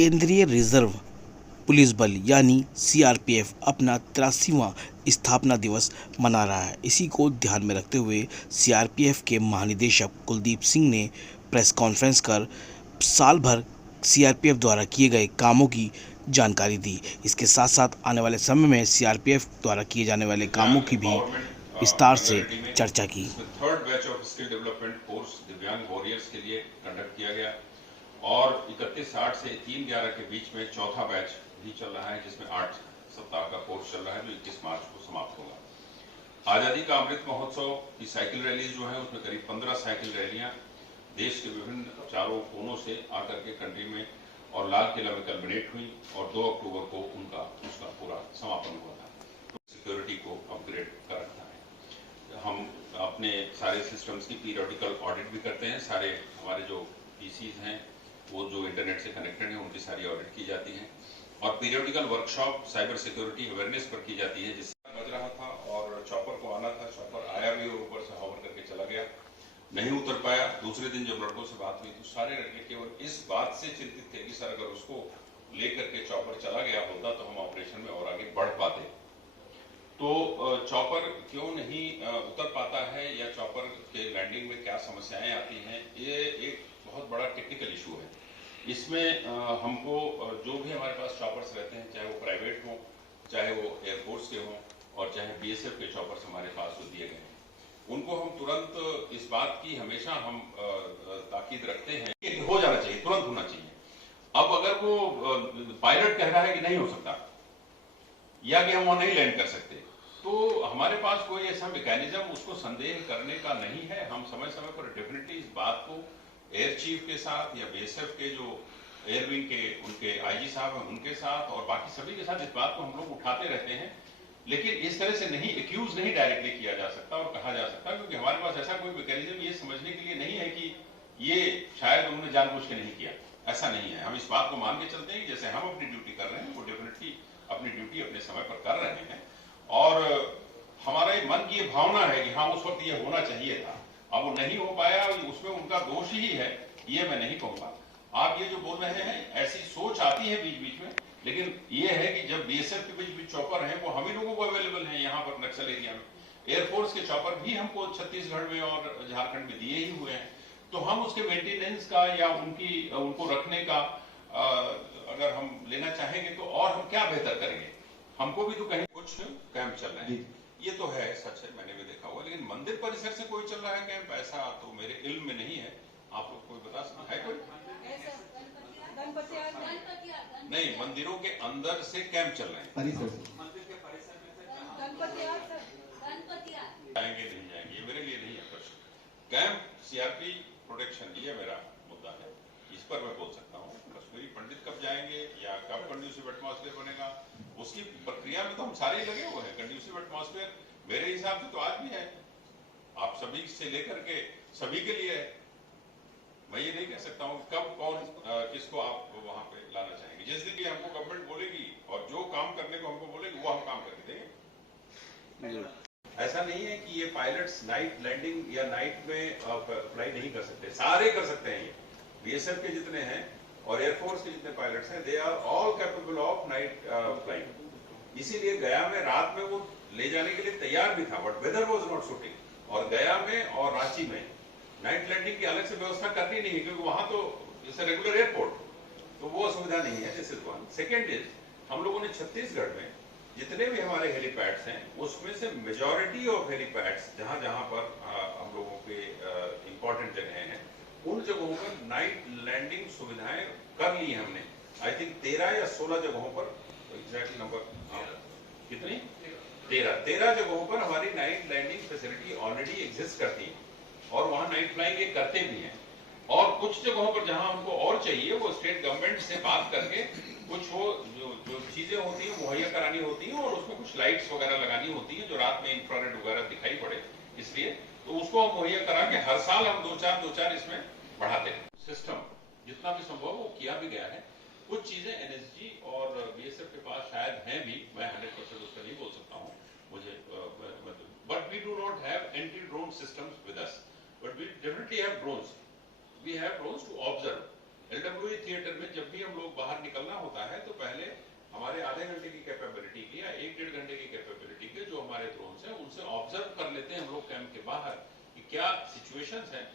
केंद्रीय reserve police बल यानी सीआरपीएफ अपना 83वां स्थापना दिवस मना रहा है। इसी को ध्यान में रखते हुए सीआरपीएफ के महानिदेशक कुलदीप सिंह ने प्रेस कॉन्फ्रेंस कर साल भर सीआरपीएफ द्वारा किए गए कामों की जानकारी दी। इसके साथ साथ आने वाले समय में सीआरपीएफ द्वारा किए जाने वाले कामों की भी विस्तार से चर्चा की। Third batch of skill development course दिव्यांग वॉरियर्स के लिए कंडक्ट किया गया और 31/8 से 3/11 के बीच में चौथा बैच भी चल रहा है, जिसमें 8 सप्ताह का कोर्स चल रहा है, जो 21 मार्च को समाप्त होगा। आजादी का अमृत महोत्सव की साइकिल रैलीज जो है, उसमें करीब 15 साइकिल रैलियां देश के विभिन्न चारों कोनों से आकर के कंट्री में और लाल किला में कल्मिनेट हुई और 2 अक्टूबर को उसका पूरा समापन हुआ था। सिक्योरिटी को अपग्रेड कर रखा है। हम अपने सारे सिस्टम्स की पीरियोडिकल ऑडिट भी करते हैं। सारे हमारे जो पीसीज हैं वो जो इंटरनेट से कनेक्टेड हैं उनकी सारी ऑडिट की जाती है और periodical workshop cyber security awareness पर की जाती है। जिससे बज रहा था और चॉपर को आना था, चॉपर आया भी और ऊपर से हॉवर करके चला गया, नहीं उतर पाया। दूसरे दिन जब लड़कों से बात हुई तो सारे लड़के केवल इस बात से चिंतित थे कि सर अगर उसको लेकर के चॉपर चला गया होता तो हम ऑपरेशन में और आगे बढ़ पाते। तो चॉपर क्यों नहीं उतर पाता है या चॉपर के लैंडिंग में क्या समस्याएं आती हैं, ये एक बहुत बड़ा टेक्निकल इशू है। इसमें हमको जो भी हमारे पास चॉपर्स रहते हैं, चाहे वो प्राइवेट हों, चाहे वो एयरफोर्स के हों और चाहे बीएसएफ के चॉपर्स हमारे पास जो दिए गए हैं, उनको हम तुरंत इस बात की हमेशा हम ताकीद रखते हैं कि हो जाना चाहिए, तुरंत होना चाहिए। अब अगर वो पायलट कह रहा है कि नहीं हो सकता या कि हम वहां नहीं लैंड कर सकते, तो हमारे पास कोई ऐसा मैकेनिज्म उसको संदेह करने का नहीं है। हम समय समय पर डेफिनेटली इस बात को एयर चीफ के साथ या बीएसएफ के जो एयर विंग के उनके आईजी साहब हैं उनके साथ और बाकी सभी के साथ इस बात को हम लोग उठाते रहते हैं। लेकिन इस तरह से नहीं एक्यूज नहीं डायरेक्टली किया जा सकता और कहा जा सकता, क्योंकि हमारे पास ऐसा कोई मैकेनिज्म ये समझने के लिए नहीं है कि ये शायद उन्होंने जानबूझ के नहीं किया। ऐसा नहीं है। हम इस बात को मान के चलते हैं जैसे हम अपनी ड्यूटी कर रहे हैं वो डेफिनेटली अपनी ड्यूटी अपने समय पर कर रहे हैं और हमारा मन की ये भावना है कि हाँ उस वक्त ये होना चाहिए था। अब वो नहीं हो पाया, उसमें उनका दोष ही है, ये मैं नहीं कहूंगा। आप ये जो बोल रहे हैं ऐसी सोच आती है बीच बीच में, लेकिन ये है कि जब बीएसएफ के बीच बीच चॉपर हैं वो हम ही लोगों को अवेलेबल हैं यहाँ पर नक्सल एरिया में। एयरफोर्स के चॉपर भी हमको छत्तीसगढ़ में और झारखंड में दिए ही हुए हैं, तो हम उसके मेंटेनेंस का या उनको रखने का अगर हम लेना चाहेंगे तो और हम क्या बेहतर करेंगे। हमको भी तो कहीं कुछ कैंप चल रहे हैं, ये तो है, सच है, मैंने भी देखा हुआ। लेकिन मंदिर परिसर से कोई चल रहा है कैंप, ऐसा तो मेरे इल्म में नहीं है। आप लोग कोई बता सकते है? कोई नहीं, मंदिरों के अंदर से कैंप चल रहे हैं। जाएंगे नहीं जाएंगे ये मेरे लिए नहीं है प्रश्न। कैंप सीआरपी प्रोटेक्शन, ये मेरा मुद्दा है, इस पर मैं बोल सकता हूँ। कश्मीरी पंडित कब जाएंगे या कब कंड्यूसिव एटमॉस्फेयर बनेगा, उसकी प्रक्रिया में तो हम सारे लगे हुए हैं। कंड्यूसिव एटमॉस्फेयर मेरे हिसाब से तो आज भी है, आप सभी से लेकर के सभी के लिए है। मैं ये नहीं कह सकता हूँ कब कौन किसको आप वहां पे लाना चाहेंगे। जिस दिन हमको गवर्नमेंट बोलेगी और जो काम करने को हमको बोलेगी वो हम काम करके देंगे। ऐसा नहीं है कि ये पायलट्स नाइट लैंडिंग या नाइट में फ्लाई नहीं कर सकते, सारे कर सकते हैं। ये बीएसएफ के जितने हैं और एयरफोर्स के जितने पायलट्स हैं, they are all capable of night flying. इसीलिए गया में रात में वो ले जाने के लिए तैयार भी था, but weather was not suiting. और गया में और रांची में नाइट लैंडिंग की अलग से व्यवस्था करनी नहीं है, क्योंकि वहां तो जैसे रेगुलर एयरपोर्ट, तो वो सुविधा नहीं है। This is one. Second is, हम लोगों ने छत्तीसगढ़ में जितने भी हमारे हेलीपैड्स हैं उसमें से मेजॉरिटी ऑफ हेलीपैड्स जहां जहां पर हम लोगों के इंपॉर्टेंट जगह हैं, उन जगहों पर नाइट लैंडिंग सुविधाएं कर ली है हमने। आई थिंक 13 या 16 जगहों पर, एग्जैक्टली नंबर कितनी, 13 जगहों पर हमारी night landing facility already exist करती है और वहां नाइट फ्लाइंग ये करते भी हैं। और कुछ जगहों पर जहां हमको और चाहिए वो स्टेट गवर्नमेंट से बात करके कुछ वो जो चीजें होती हैं मुहैया करानी होती हैं और उसमें कुछ लाइट्स वगैरह लगानी होती है जो रात में इंफ्रारेड वगैरह दिखाई पड़े, इसलिए तो उसको हम मुहैया करा के हर साल हम 2-4 इसमें बढ़ाते हैं। सिस्टम जितना भी संभव वो किया भी गया है। कुछ चीजें एनएसजी और बीएसएफ के पास शायद हैं भी, मैं 100% उसका नहीं बोल सकता हूँ मुझे, but we do not have anti drone systems with us, but we definitely have drones. We have drones to observe. LWE theatre में जब भी हम लोग बाहर निकल कैपेबिलिटी की या 1-1.5 घंटे की कैपेबिलिटी के जो हमारे ड्रोन्स हैं उनसे ऑब्जर्व कर लेते हैं हम लोग कैंप के बाहर कि क्या सिचुएशंस हैं